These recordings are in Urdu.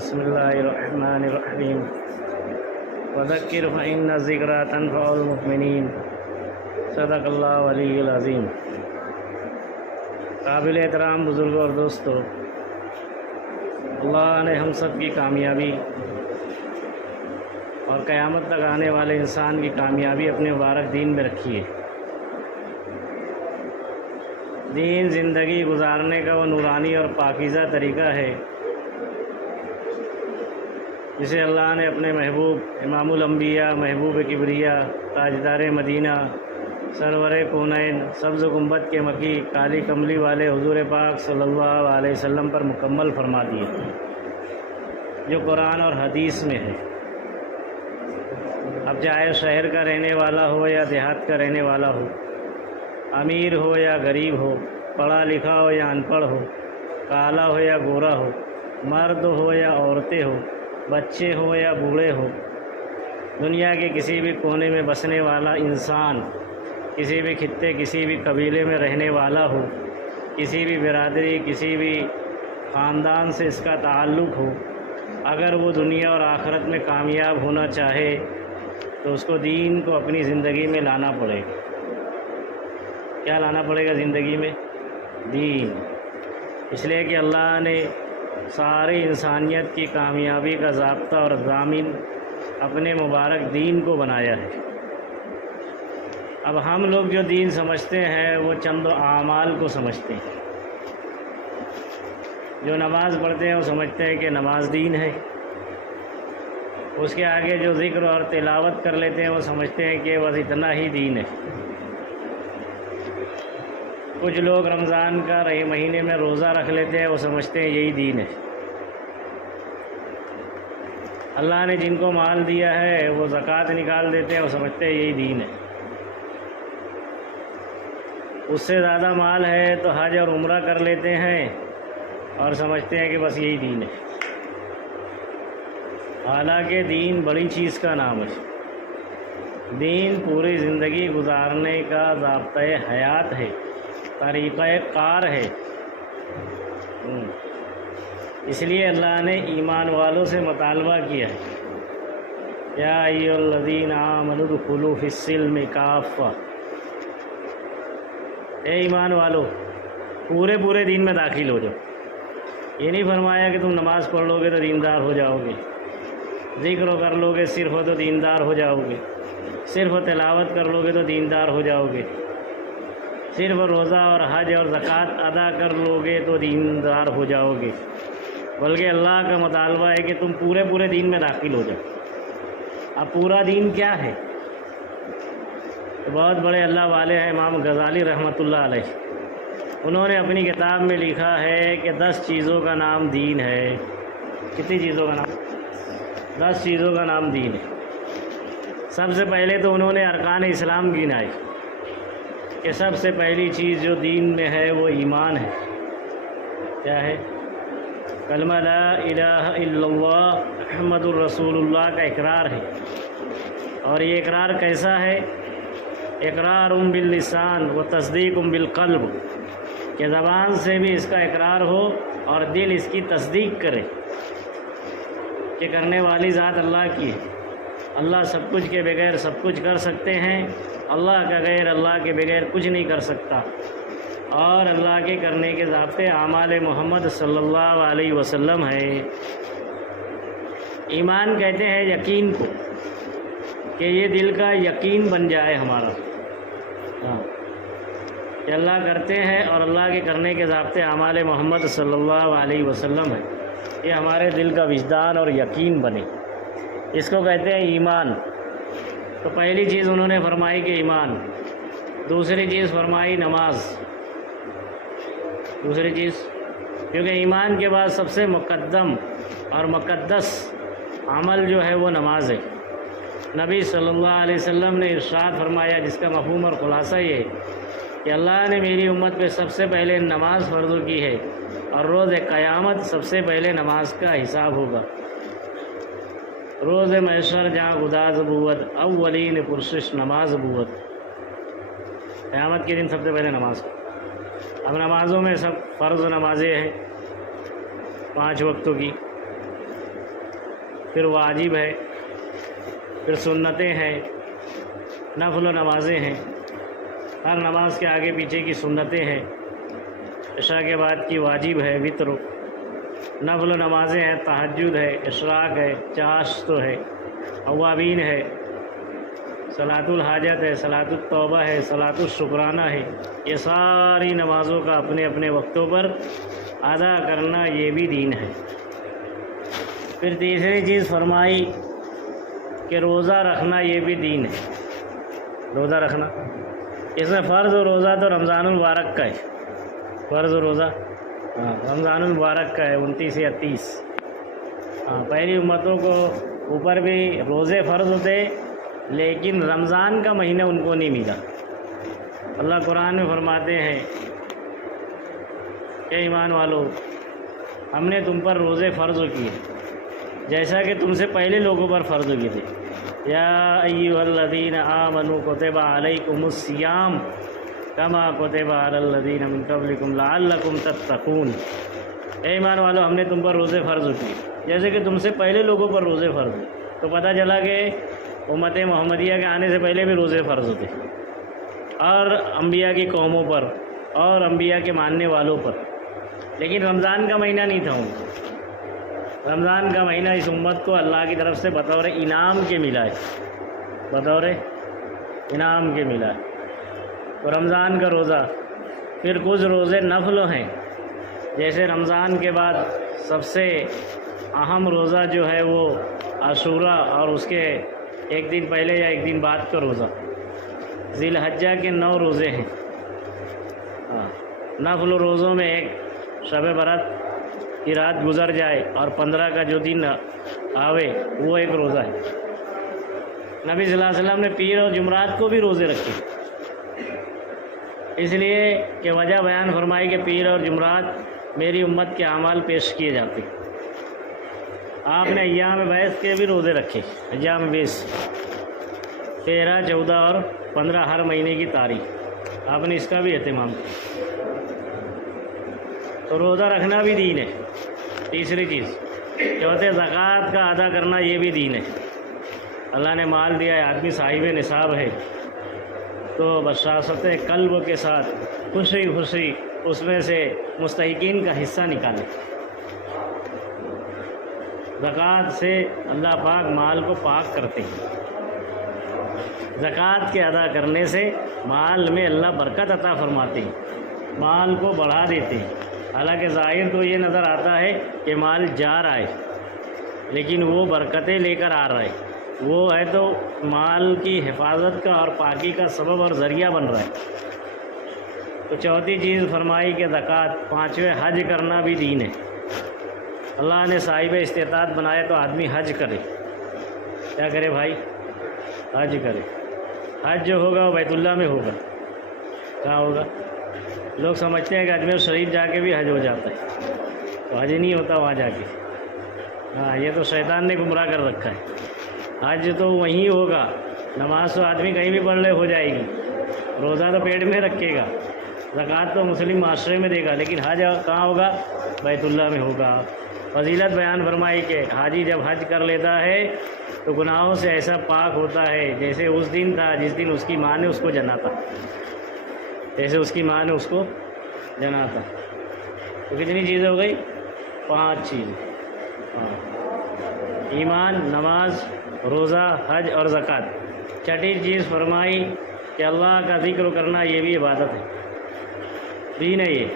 بسم اللہ الرحمن الرحیم وذکر فإن الذکریٰ تنفع المؤمنین صدق اللہ علیہ العظیم۔ قابل احترام بزرگوں اور دوستو، اللہ نے ہم سب کی کامیابی اور قیامت تک آنے والے انسان کی کامیابی اپنے مبارک دین میں رکھی ہے۔ دین زندگی گزارنے کا وہ نورانی اور پاکیزہ طریقہ ہے جسے اللہ نے اپنے محبوب امام الانبیاء، محبوب کبریہ، تاجدار مدینہ، سرور کونین، سبز گنبد کے مکی، کالی کملی والے حضور پاک صلی اللہ علیہ وسلم پر مکمل فرما دیے، جو قرآن اور حدیث میں ہے۔ اب چاہے شہر کا رہنے والا ہو یا دیہات کا رہنے والا ہو، امیر ہو یا غریب ہو، پڑھا لکھا ہو یا ان پڑھ ہو، کالا ہو یا گورا ہو، مرد ہو یا عورتیں ہو، بچے ہوں یا بوڑھے ہوں، دنیا کے کسی بھی کونے میں بسنے والا انسان، کسی بھی خطے، کسی بھی قبیلے میں رہنے والا ہو، کسی بھی برادری، کسی بھی خاندان سے اس کا تعلق ہو، اگر وہ دنیا اور آخرت میں کامیاب ہونا چاہے تو اس کو دین کو اپنی زندگی میں لانا پڑے گا۔ کیا لانا پڑے گا زندگی میں؟ دین۔ اس لیے کہ اللہ نے ساری انسانیت کی کامیابی کا ضابطہ اور ضامن اپنے مبارک دین کو بنایا ہے۔ اب ہم لوگ جو دین سمجھتے ہیں وہ چند اعمال کو سمجھتے ہیں۔ جو نماز پڑھتے ہیں وہ سمجھتے ہیں کہ نماز دین ہے، اس کے آگے جو ذکر اور تلاوت کر لیتے ہیں وہ سمجھتے ہیں کہ بس اتنا ہی دین ہے۔ کچھ لوگ رمضان کا مہینے میں روزہ رکھ لیتے ہیں، وہ سمجھتے ہیں یہی دین ہے۔ اللہ نے جن کو مال دیا ہے وہ زکوٰۃ نکال دیتے ہیں، وہ سمجھتے ہیں یہی دین ہے۔ اس سے زیادہ مال ہے تو حج اور عمرہ کر لیتے ہیں اور سمجھتے ہیں کہ بس یہی دین ہے۔ حالانکہ دین بڑی چیز کا نام ہے۔ دین پوری زندگی گزارنے کا ضابطۂ حیات ہے، طریقہ کار ہے۔ اس لیے اللہ نے ایمان والوں سے مطالبہ کیا ہے، یا ایھا الذین آمنوا ادخلوا فی السلم کافہ، اے ایمان والو پورے دین میں داخل ہو جاؤ۔ یہ نہیں فرمایا کہ تم نماز پڑھ لو گے تو دیندار ہو جاؤ گے، ذکر کر لو گے صرف تو دیندار ہو جاؤ گے، صرف تلاوت کر لو گے تو دیندار ہو جاؤ گے، صرف روزہ اور حج اور زکوٰۃ ادا کر لو گے تو دیندار ہو جاؤ گے، بلکہ اللہ کا مطالبہ ہے کہ تم پورے دین میں داخل ہو جاؤ۔ اب پورا دین کیا ہے؟ بہت بڑے اللہ والے ہیں امام غزالی رحمۃ اللہ علیہ، انہوں نے اپنی کتاب میں لکھا ہے کہ 10 چیزوں کا نام دین ہے۔ کتنی چیزوں کا نام؟ 10 چیزوں کا نام دین ہے۔ سب سے پہلے تو انہوں نے ارکان اسلام گنائے کہ سب سے پہلی چیز جو دین میں ہے وہ ایمان ہے۔ کیا ہے؟ کلمہ لا الہ الا اللہ محمد الرسول اللہ کا اقرار ہے۔ اور یہ اقرار کیسا ہے؟ اقرار باللسان و تصدیق بالقلب، کہ زبان سے بھی اس کا اقرار ہو اور دل اس کی تصدیق کرے کہ کرنے والی ذات اللہ کی ہے۔ اللہ سب کچھ کے بغیر سب کچھ کر سکتے ہیں، اللہ کا غیر اللہ کے بغیر کچھ نہیں کر سکتا، اور اللہ کے کرنے کے ضابطے اعمال محمد صلی اللہ علیہ وسلم ہے۔ ایمان کہتے ہیں یقین کو، کہ یہ دل کا یقین بن جائے ہمارا، کہ اللہ کرتے ہیں اور اللہ کے کرنے کے ضابطے اعمال محمد صلی اللہ علیہ وسلم ہے، یہ ہمارے دل کا وجدان اور یقین بنے، اس کو کہتے ہیں ایمان۔ تو پہلی چیز انہوں نے فرمائی کہ ایمان۔ دوسری چیز فرمائی نماز۔ دوسری چیز، کیونکہ ایمان کے بعد سب سے مقدم اور مقدس عمل جو ہے وہ نماز ہے۔ نبی صلی اللہ علیہ وسلم نے ارشاد فرمایا، جس کا مفہوم اور خلاصہ یہ ہے کہ اللہ نے میری امت پہ سب سے پہلے نماز فرض کی ہے، اور روز قیامت سب سے پہلے نماز کا حساب ہوگا۔ روز محشر جہاں گداز بوت اولین پرسش نماز بوت، قیامت کے دن سب سے پہلے نماز۔ اب نمازوں میں سب فرض نمازیں ہیں 5 وقتوں کی، پھر واجب ہے، پھر سنتیں ہیں، نفل و نمازیں ہیں، ہر نماز کے آگے پیچھے کی سنتیں ہیں، عشاء کے بعد کی واجب ہے وطر، نفل و نمازیں ہیں، تہجد ہے، اشراق ہے، چاشت ہے، اوابین ہے، صلاۃ الحاجت ہے، صلاۃ التوبہ ہے، صلاۃ الشکرانہ ہے، یہ ساری نمازوں کا اپنے اپنے وقتوں پر ادا کرنا یہ بھی دین ہے۔ پھر تیسری چیز فرمائی کہ روزہ رکھنا یہ بھی دین ہے۔ روزہ رکھنا اس میں فرض و روزہ تو رمضان المبارک کا ہے، فرض و روزہ رمضان المبارک کا ہے 29 یا 30۔ پہلی امتوں کو اوپر بھی روزے فرض ہوتے لیکن رمضان کا مہینہ ان کو نہیں ملا۔ اللہ قرآن میں فرماتے ہیں کہ ایمان والو ہم نے تم پر روزے فرض کیے جیسا کہ تم سے پہلے لوگوں پر فرض کیے تھے۔ یا ایھا الذین آمنوا کتب علیکم الصیام کما کتب علی الذین من قبلکم لعلکم تتقون۔ اے ایمان والو ہم نے تم پر روزے فرض کیے جیسے کہ تم سے پہلے لوگوں پر روزے فرض ہوئے۔ تو پتہ چلا کہ امت محمدیہ کے آنے سے پہلے بھی روزے فرض ہوتے اور انبیاء کی قوموں پر اور انبیاء کے ماننے والوں پر، لیکن رمضان کا مہینہ نہیں تھا ان کو۔ رمضان کا مہینہ اس امت کو اللہ کی طرف سے بطور انعام کے ملا ہے، بطور انعام کے ملا ہے۔ تو رمضان کا روزہ، پھر کچھ روزے نفل ہیں، جیسے رمضان کے بعد سب سے اہم روزہ جو ہے وہ عاشورہ اور اس کے ایک دن پہلے یا ایک دن بعد کا روزہ، ذی الحجہ کے 9 روزے ہیں۔ نفل روزوں میں ایک شب برات کی رات گزر جائے اور 15 کا جو دن آوے وہ ایک روزہ ہے۔ نبی صلی اللہ علیہ وسلم نے پیر اور جمعرات کو بھی روزے رکھے، اس لیے کہ وجہ بیان فرمائی کہ پیر اور جمعرات میری امت کے اعمال پیش کیے جاتے۔ آپ نے ایام بیس کے بھی روزے رکھے، ایام بیس 13، 14 اور 15 ہر مہینے کی تاریخ، آپ نے اس کا بھی اہتمام کیا۔ تو روزہ رکھنا بھی دین ہے۔ تیسری چیز چوتھے زکوٰۃ کا ادا کرنا یہ بھی دین ہے۔ اللہ نے مال دیا ہے، آدمی صاحب نصاب ہے تو بشاشت قلب کے ساتھ خوشی خوشی اس میں سے مستحقین کا حصہ نکالے۔ زکوٰۃ سے اللہ پاک مال کو پاک کرتے ہیں۔ زکوٰۃ کے ادا کرنے سے مال میں اللہ برکت عطا فرماتے ہیں، مال کو بڑھا دیتے ہیں۔ حالانکہ ظاہر تو یہ نظر آتا ہے کہ مال جا رہا ہے لیکن وہ برکتیں لے کر آ رہا ہے، وہ ہے تو مال کی حفاظت کا اور پاکی کا سبب اور ذریعہ بن رہا ہے۔ تو چوتھی چیز فرمائی کہ زکوٰۃ۔ پانچویں حج کرنا بھی دین ہے۔ اللہ نے صاحب استطاعت بنائے تو آدمی حج کرے۔ کیا کرے بھائی؟ حج کرے۔ حج جو ہوگا وہ بیت اللہ میں ہوگا۔ کہاں ہوگا؟ لوگ سمجھتے ہیں کہ اجمیر شریف جا کے بھی حج ہو جاتا ہے، تو حج نہیں ہوتا وہاں جا کے۔ یہ تو شیطان نے گمراہ کر رکھا ہے۔ حج تو وہیں ہوگا، نماز تو آدمی کہیں بھی پڑھ لے ہو جائے گی، روزہ تو پیٹ میں رکھے گا، زکوٰۃ تو مسلم معاشرے میں دے گا، لیکن حج کہاں ہوگا؟ بیت اللہ میں ہوگا۔ فضیلت بیان فرمائی کہ حاجی جب حج کر لیتا ہے تو گناہوں سے ایسا پاک ہوتا ہے جیسے اس دن تھا جس دن اس کی ماں نے اس کو جنا تھا، جیسے اس کی ماں نے اس کو جنا تھا۔ تو کتنی چیزیں ہو گئی؟ 5 چیزیں۔ ایمان، نماز، روزہ، حج اور زکوٰۃ۔ چھٹی چیز فرمائی کہ اللہ کا ذکر کرنا یہ بھی عبادت ہے، دین ہے یہ۔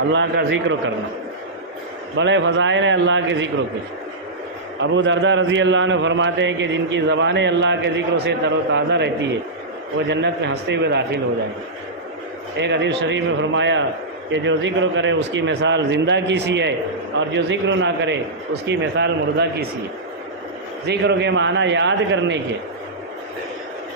اللہ کا ذکر کرنا، بڑے فضائل ہیں اللہ کے ذکر کے۔ ابو درداء رضی اللہ عنہ فرماتے ہیں کہ جن کی زبانیں اللہ کے ذکر سے تر و تازہ رہتی ہے وہ جنت میں ہنستے ہوئے داخل ہو جائیں گے۔ ایک حدیث شریف میں فرمایا کہ جو ذکر کرے اس کی مثال زندہ کی سی ہے اور جو ذکر نہ کرے اس کی مثال مردہ کی سی ہے۔ ذکر کے معنی یاد کرنے کے۔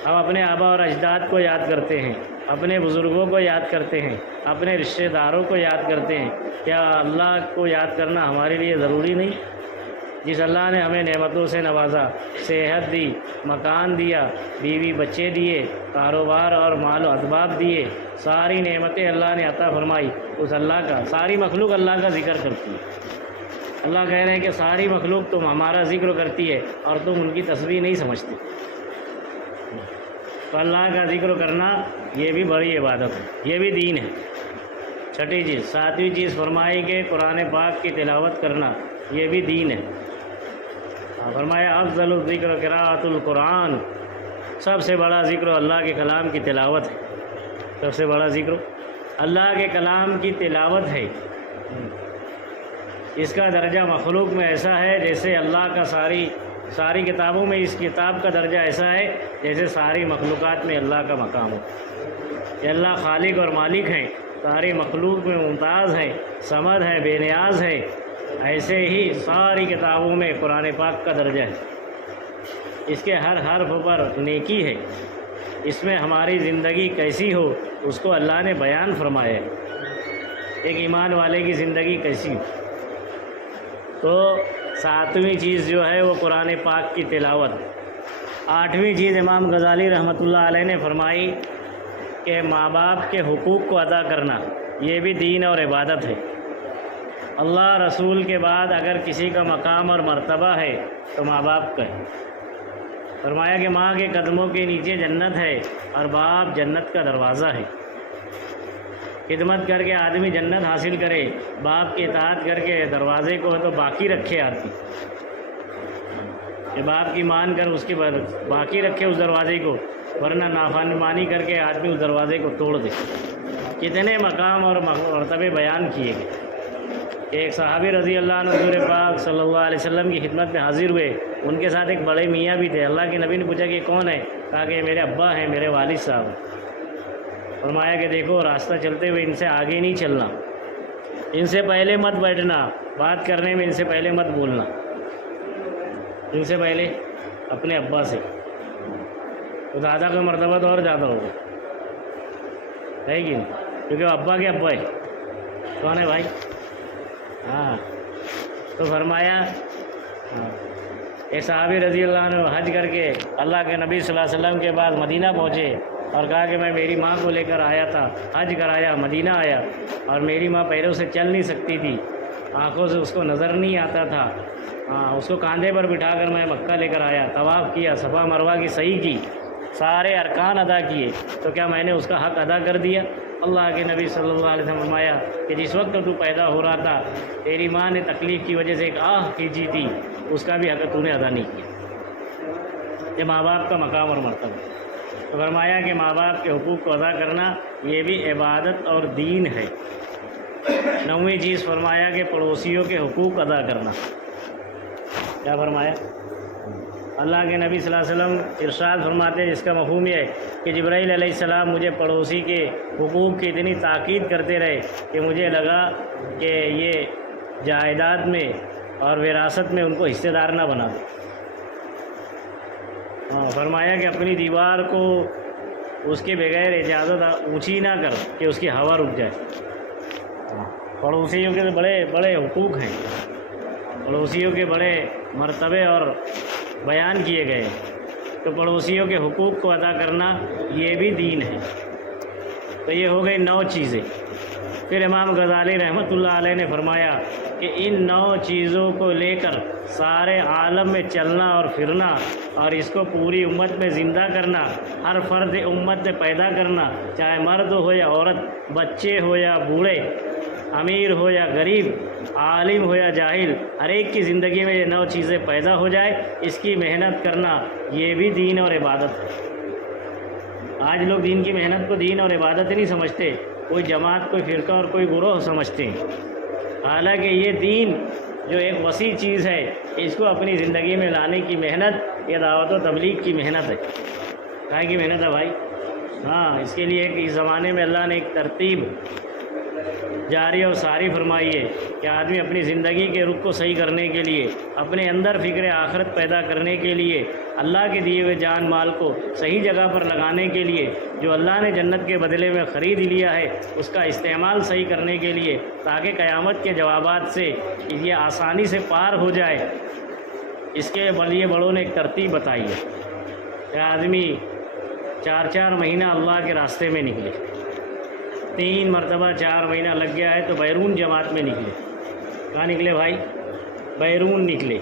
ہم اپنے آبا اور اجداد کو یاد کرتے ہیں، اپنے بزرگوں کو یاد کرتے ہیں، اپنے رشتہ داروں کو یاد کرتے ہیں، کیا اللہ کو یاد کرنا ہمارے لیے ضروری نہیں؟ جس اللہ نے ہمیں نعمتوں سے نوازا، صحت دی، مکان دیا، بیوی بچے دیے، کاروبار اور مال و اسباب دیے، ساری نعمتیں اللہ نے عطا فرمائی، اس اللہ کا، ساری مخلوق اللہ کا ذکر کرتی ہے۔ اللہ کہہ رہے ہیں کہ ساری مخلوق تم ہمارا ذکر کرتی ہے اور تم ان کی تسبیح نہیں سمجھتے۔ تو اللہ کا ذکر کرنا یہ بھی بڑی عبادت ہے، یہ بھی دین ہے۔ چھٹی چیز، ساتویں چیز فرمائی کہ قرآن پاک کی تلاوت کرنا یہ بھی دین ہے۔ فرمایا افضل الذکر قراءۃ القرآن، سب سے بڑا ذکر اللہ کے کلام کی تلاوت ہے۔ سب سے بڑا ذکر اللہ کے کلام کی تلاوت ہے۔ اس کا درجہ مخلوق میں ایسا ہے جیسے اللہ کا ساری کتابوں میں اس کتاب کا درجہ ایسا ہے جیسے ساری مخلوقات میں اللہ کا مقام ہو۔ کہ اللہ خالق اور مالک ہیں، ساری مخلوق میں ممتاز ہیں، صمد ہے، بے نیاز ہے، ایسے ہی ساری کتابوں میں قرآن پاک کا درجہ ہے۔ اس کے ہر حرف پر نیکی ہے، اس میں ہماری زندگی کیسی ہو اس کو اللہ نے بیان فرمایا ہے، ایک ایمان والے کی زندگی کیسی ہو۔ تو ساتویں چیز جو ہے وہ قرآن پاک کی تلاوت۔ آٹھویں چیز امام غزالی رحمۃ اللہ علیہ نے فرمائی کہ ماں باپ کے حقوق کو ادا کرنا یہ بھی دین اور عبادت ہے۔ اللہ رسول کے بعد اگر کسی کا مقام اور مرتبہ ہے تو ماں باپ کا ہے۔ فرمایا کہ ماں کے قدموں کے نیچے جنت ہے اور باپ جنت کا دروازہ ہے۔ خدمت کر کے آدمی جنت حاصل کرے، باپ کی اطاعت کر کے دروازے کو تو باقی رکھے آدمی، کہ باپ کی مان کر اس کے باقی رکھے اس دروازے کو، ورنہ نافرمانی کر کے آدمی اس دروازے کو توڑ دے۔ کتنے مقام اور مرتبے بیان کیے گئے۔ ایک صحابی رضی اللہ عنہ حضور پاک صلی اللہ علیہ وسلم کی خدمت میں حاضر ہوئے، ان کے ساتھ ایک بڑے میاں بھی تھے۔ اللہ کے نبی نے پوچھا کہ کون ہے؟ کہا کہ یہ میرے ابا ہیں، میرے والد صاحب ہیں۔ فرمایا کہ دیکھو راستہ چلتے ہوئے ان سے آگے نہیں چلنا، ان سے پہلے مت بیٹھنا، بات کرنے میں ان سے پہلے مت بولنا، ان سے پہلے اپنے ابا سے، تو دادا کا مرتبہ تو اور زیادہ ہوگا، ہے کہ نہیں؟ کیونکہ وہ ابا کے ابا ہے۔ کون ہے بھائی؟ ہاں، تو فرمایا ایک صحابی رضی اللہ عنہ حج کر کے اللہ کے نبی صلی اللہ علیہ وسلم کے بعد مدینہ پہنچے اور کہا کہ میں میری ماں کو لے کر آیا تھا، حج کرایا، مدینہ آیا، اور میری ماں پیروں سے چل نہیں سکتی تھی، آنکھوں سے اس کو نظر نہیں آتا تھا، اس کو کاندھے پر بٹھا کر میں مکہ لے کر آیا، طواف کیا، صفا مروہ کی صحیح کی، سارے ارکان ادا کیے، تو کیا میں نے اس کا حق ادا کر دیا؟ اللہ کے نبی صلی اللہ علیہ وسلم فرمایا کہ جس وقت تو پیدا ہو رہا تھا تیری ماں نے تکلیف کی وجہ سے ایک آہ کھینچی تھی، اس کا بھی حق تو نے ادا نہیں کیا۔ یہ ماں باپ کا مقام اور مرتبہ۔ تو فرمایا کہ ماں باپ کے حقوق کو ادا کرنا یہ بھی عبادت اور دین ہے۔ نویں چیز فرمایا کہ پڑوسیوں کے حقوق ادا کرنا۔ کیا فرمایا؟ اللہ کے نبی صلی اللہ علیہ وسلم ارشاد فرماتے ہیں، جس کا مفہوم یہ ہے کہ جبرائیل علیہ السلام مجھے پڑوسی کے حقوق کی اتنی تاکید کرتے رہے کہ مجھے لگا کہ یہ جائیداد میں اور وراثت میں ان کو حصے دار نہ بنا دے۔ فرمایا کہ اپنی دیوار کو اس کے بغیر اجازت اونچی نہ کر کہ اس کی ہوا رک جائے۔ پڑوسیوں کے بڑے بڑے حقوق ہیں، پڑوسیوں کے بڑے مرتبے اور بیان کیے گئے، تو پڑوسیوں کے حقوق کو ادا کرنا یہ بھی دین ہے۔ تو یہ ہو گئی 9 چیزیں۔ پھر امام غزالی رحمۃ اللہ علیہ نے فرمایا کہ ان 9 چیزوں کو لے کر سارے عالم میں چلنا اور پھرنا، اور اس کو پوری امت میں زندہ کرنا، ہر فرد امت میں پیدا کرنا، چاہے مرد ہو یا عورت، بچے ہو یا بوڑھے، امیر ہو یا غریب، عالم ہو یا جاہل، ہر ایک کی زندگی میں یہ 9 چیزیں پیدا ہو جائے، اس کی محنت کرنا یہ بھی دین اور عبادت ہے۔ آج لوگ دین کی محنت کو دین اور عبادت نہیں سمجھتے، کوئی جماعت، کوئی فرقہ اور کوئی گروہ سمجھتے ہیں، حالانکہ یہ دین جو ایک وسیع چیز ہے، اس کو اپنی زندگی میں لانے کی محنت یہ دعوت و تبلیغ کی محنت ہے۔ کہاں کی محنت ہے بھائی؟ اس کے لیے اس زمانے میں اللہ نے ایک ترتیب جاری اور ساری فرمائی ہے کہ آدمی اپنی زندگی کے رخ کو صحیح کرنے کے لیے، اپنے اندر فکر آخرت پیدا کرنے کے لیے، اللہ کے دیے ہوئے جان مال کو صحیح جگہ پر لگانے کے لیے، جو اللہ نے جنت کے بدلے میں خرید لیا ہے اس کا استعمال صحیح کرنے کے لیے، تاکہ قیامت کے جوابات سے یہ آسانی سے پار ہو جائے، اس کے لیے بڑوں نے ایک ترتیب بتائی ہے کہ آدمی 4 مہینہ اللہ کے راستے میں نکلے، 3 مرتبہ 4 مہینہ لگ گیا ہے تو بیرون جماعت میں نکلے۔ کہاں نکلے بھائی؟ بیرون نکلے۔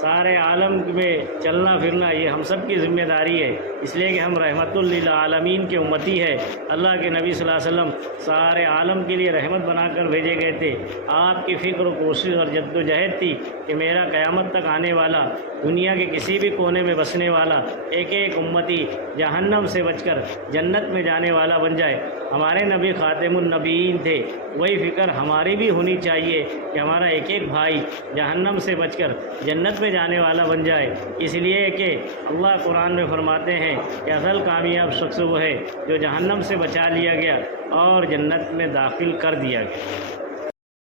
سارے عالم میں چلنا پھرنا یہ ہم سب کی ذمہ داری ہے، اس لیے کہ ہم رحمت للعالمین کے امتی ہے۔ اللہ کے نبی صلی اللہ علیہ وسلم سارے عالم کے لیے رحمت بنا کر بھیجے گئے تھے۔ آپ کی فکر و کوشش اور جد و جہد تھی کہ میرا قیامت تک آنے والا، دنیا کے کسی بھی کونے میں بسنے والا ایک ایک امتی جہنم سے بچ کر جنت میں جانے والا بن جائے۔ ہمارے نبی خاتم النبیین تھے، وہی فکر ہماری بھی ہونی چاہیے کہ ہمارا ایک ایک بھائی جہنم سے بچ کر جنت میں جانے والا بن جائے۔ اس لیے کہ اللہ قرآن میں فرماتے ہیں کہ اصل کامیاب شخص وہ ہے جو جہنم سے بچا لیا گیا اور جنت میں داخل کر دیا گیا۔